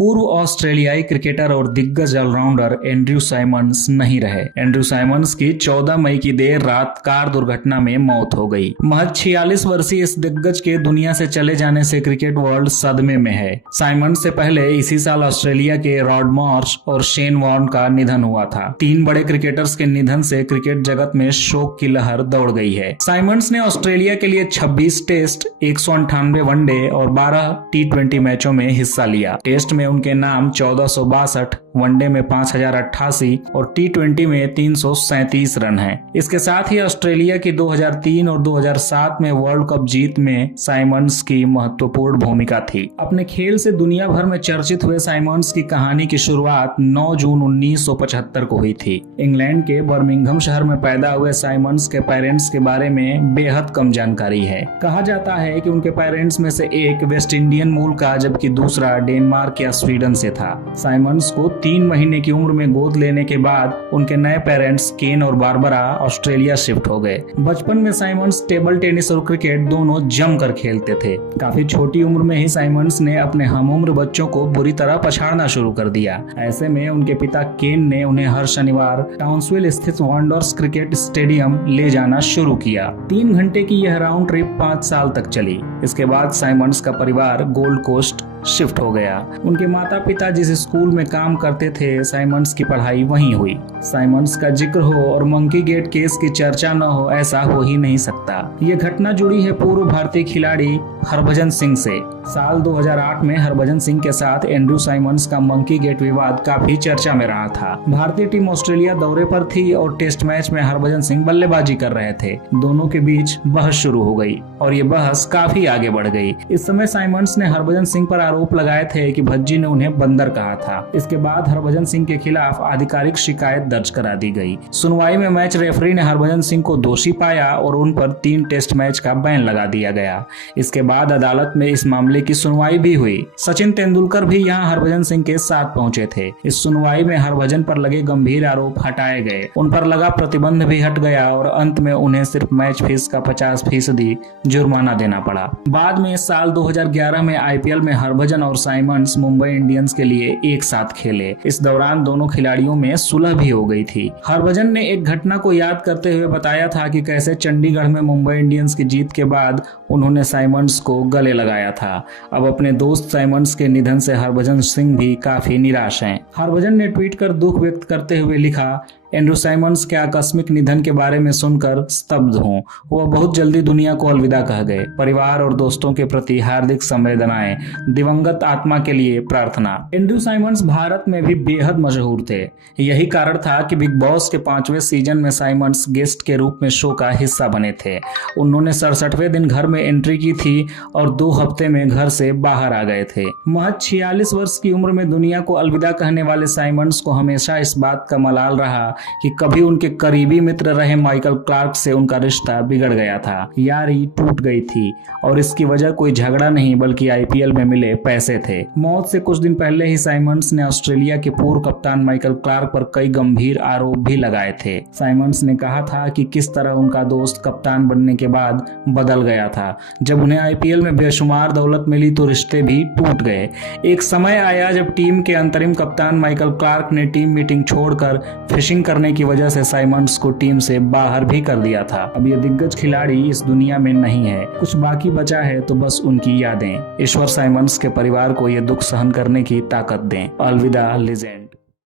पूर्व ऑस्ट्रेलियाई क्रिकेटर और दिग्गज ऑलराउंडर एंड्रयू साइमंड्स नहीं रहे। एंड्रयू साइमंड्स की 14 मई की देर रात कार दुर्घटना में मौत हो गई। महज 46 वर्षीय इस दिग्गज के दुनिया से चले जाने से क्रिकेट वर्ल्ड सदमे में है। साइमंड्स से पहले इसी साल ऑस्ट्रेलिया के रॉड मॉर्श और शेन वॉर्न का निधन हुआ था। 3 बड़े क्रिकेटर्स के निधन से क्रिकेट जगत में शोक की लहर दौड़ गई है। साइमंड्स ने ऑस्ट्रेलिया के लिए 26 टेस्ट, 198 वनडे और 12 टी20 मैचों में हिस्सा लिया। टेस्ट में उनके नाम 1462, वनडे में 5088 और टी20 में 337 रन हैं। इसके साथ ही ऑस्ट्रेलिया की 2003 और 2007 में वर्ल्ड कप जीत में साइमंड्स की महत्वपूर्ण भूमिका थी। अपने खेल से दुनिया भर में चर्चित हुए साइमंड्स की कहानी की शुरुआत 9 जून 1975 को हुई थी। इंग्लैंड के बर्मिंघम शहर में पैदा हुए साइमंड्स के पेरेंट्स के बारे में बेहद कम जानकारी है। कहा जाता है कि उनके पेरेंट्स में से एक वेस्ट इंडियन मूल का जबकि दूसरा डेनमार्क या स्वीडन से था। साइमंड्स को 3 महीने की उम्र में गोद लेने के बाद उनके नए पेरेंट्स केन और बारबरा ऑस्ट्रेलिया शिफ्ट हो गए। बचपन में साइमंड्स टेबल टेनिस और क्रिकेट दोनों जमकर खेलते थे। काफी छोटी उम्र में ही साइमंड्स ने अपने हमउम्र बच्चों को बुरी तरह पछाड़ना शुरू कर दिया। ऐसे में उनके पिता केन ने उन्हें हर शनिवार टाउन्सविल स्थित वॉन्डर्स क्रिकेट स्टेडियम ले जाना शुरू किया। 3 घंटे की यह राउंड ट्रिप 5 साल तक चली। इसके बाद साइमंड्स का परिवार गोल्ड कोस्ट शिफ्ट हो गया। उनके माता पिता जिस स्कूल में काम करते थे, साइमंड्स की पढ़ाई वहीं हुई। साइमंड्स का जिक्र हो और मंकी गेट केस की चर्चा न हो, ऐसा हो ही नहीं सकता। ये घटना जुड़ी है पूर्व भारतीय खिलाड़ी हरभजन सिंह से। साल 2008 में हरभजन सिंह के साथ एंड्रयू साइमंड्स का मंकी गेट विवाद काफी चर्चा में रहा था। भारतीय टीम ऑस्ट्रेलिया दौरे पर थी और टेस्ट मैच में हरभजन सिंह बल्लेबाजी कर रहे थे। दोनों के बीच बहस शुरू हो गई और ये बहस काफी आगे बढ़ गई। इस समय साइमंड्स ने हरभजन सिंह पर आरोप लगाए थे कि भज्जी ने उन्हें बंदर कहा था। इसके बाद हरभजन सिंह के खिलाफ आधिकारिक शिकायत दर्ज करा दी गई। सुनवाई में मैच रेफरी ने हरभजन सिंह को दोषी पाया और उन पर 3 टेस्ट मैच का बैन लगा दिया गया। इसके बाद अदालत में इस मामले की सुनवाई भी हुई। सचिन तेंदुलकर भी यहां हरभजन सिंह के साथ पहुंचे थे। इस सुनवाई में हरभजन पर लगे गंभीर आरोप हटाए गए, उन पर लगा प्रतिबंध भी हट गया और अंत में उन्हें सिर्फ मैच फीस का 50% जुर्माना देना पड़ा। बाद में साल 2011 में आईपीएल में हरभजन और साइमंड्स मुंबई इंडियंस के लिए एक साथ खेले। इस दौरान दोनों खिलाड़ियों में सुलह भी हो गई थी। हरभजन ने एक घटना को याद करते हुए बताया था कि कैसे चंडीगढ़ में मुंबई इंडियंस की जीत के बाद उन्होंने साइमंड्स को गले लगाया था। अब अपने दोस्त साइमंड्स के निधन से हरभजन सिंह भी काफी निराश हैं। हरभजन ने ट्वीट कर दुख व्यक्त करते हुए लिखा, एंड्रयू साइमंड्स के आकस्मिक निधन के बारे में सुनकर स्तब्ध हूँ। वह बहुत जल्दी दुनिया को अलविदा कह गए। परिवार और दोस्तों के प्रति हार्दिक संवेदनाएं। दिवंगत आत्मा के लिए प्रार्थना। एंड्रयू साइमंड्स भारत में भी बेहद मशहूर थे। यही कारण था कि बिग बॉस के 5वें सीजन में साइमंड्स गेस्ट के रूप में शो का हिस्सा बने थे। उन्होंने 67वें दिन घर में एंट्री की थी और 2 हफ्ते में घर से बाहर आ गए थे। महज 46 वर्ष की उम्र में दुनिया को अलविदा कहने वाले साइमंड्स को हमेशा इस बात का मलाल रहा कि कभी उनके करीबी मित्र रहे माइकल क्लार्क से उनका रिश्ता बिगड़ गया था। यारी टूट गई थी और इसकी वजह कोई झगड़ा नहीं बल्कि आईपीएल में मिले पैसे थे। मौत से कुछ दिन पहले ही साइमंड्स ने ऑस्ट्रेलिया के पूर्व कप्तान माइकल क्लार्क पर कई गंभीर आरोप भी लगाए थे। साइमंड्स ने कहा था कि किस तरह उनका दोस्त कप्तान बनने के बाद बदल गया था। जब उन्हें आईपीएल में बेशुमार दौलत मिली तो रिश्ते भी टूट गए। एक समय आया जब टीम के अंतरिम कप्तान माइकल क्लार्क ने टीम मीटिंग छोड़कर फिशिंग करने की वजह से साइमंड्स को टीम से बाहर भी कर दिया था। अब ये दिग्गज खिलाड़ी इस दुनिया में नहीं है। कुछ बाकी बचा है तो बस उनकी यादें। ईश्वर साइमंड्स के परिवार को ये दुख सहन करने की ताकत दें। अलविदा लेजेंड।